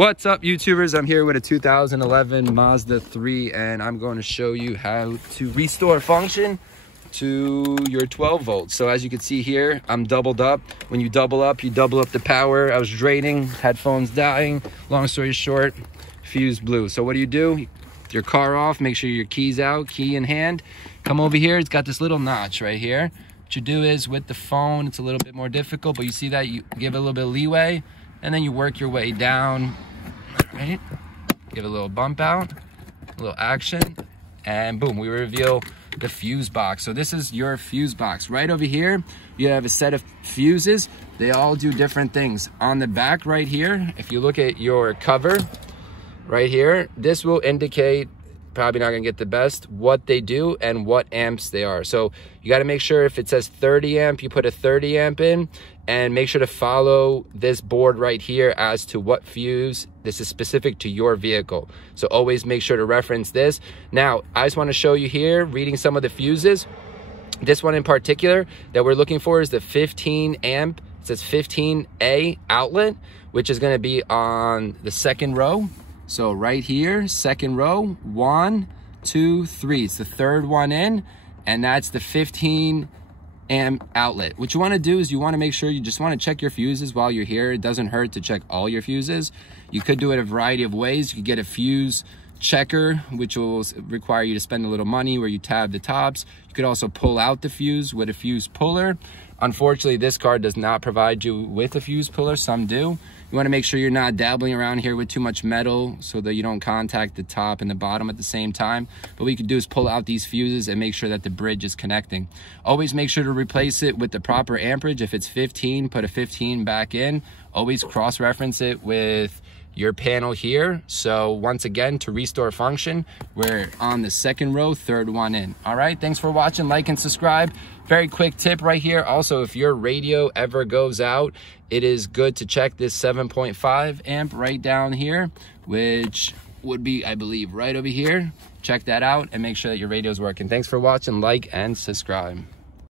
What's up, YouTubers? I'm here with a 2011 Mazda 3 and I'm going to show you how to restore function to your 12 volts. So as you can see here, I'm doubled up. When you double up the power. I was draining, headphones dying. Long story short, fuse blew. So what do? Your car off, make sure your key's out, key in hand. Come over here, it's got this little notch right here. What you do is with the phone, it's a little bit more difficult, but you see that you give it a little bit of leeway and then you work your way down. Right, give it a little bump out, a little action, and boom, we reveal the fuse box. So this is your fuse box. Right over here, you have a set of fuses. They all do different things. On the back right here, if you look at your cover right here, this will indicate, probably not gonna get the best, what they do and what amps they are. So you got to make sure if it says 30 amp, you put a 30 amp in, and make sure to follow this board right here as to what fuse this is specific to your vehicle. So always make sure to reference this. Now, I just want to show you here, reading some of the fuses. This one in particular that we're looking for is the 15 amp. It says 15A outlet, which is going to be on the second row. So right here, second row, 1, 2, 3. It's the third one in, and that's the 15 amp outlet. What you want to do is you want to make sure you just want to check your fuses while you're here. It doesn't hurt to check all your fuses. You could do it a variety of ways. You could get a fuse checker, which will require you to spend a little money where you tab the tops. You could also pull out the fuse with a fuse puller. Unfortunately, this car does not provide you with a fuse puller. Some do. You want to make sure you're not dabbling around here with too much metal so that you don't contact the top and the bottom at the same time. But what you can do is pull out these fuses and make sure that the bridge is connecting. Always make sure to replace it with the proper amperage. If it's 15, put a 15 back in. Always cross-reference it with your panel here. So once again, to restore function, we're on the second row, third one in. All right, thanks for watching. Like and subscribe. Very quick tip right here. Also, if your radio ever goes out, it is good to check this 7.5 amp right down here, which would be, I believe, right over here. Check that out and make sure that your radio is working. Thanks for watching. Like and subscribe.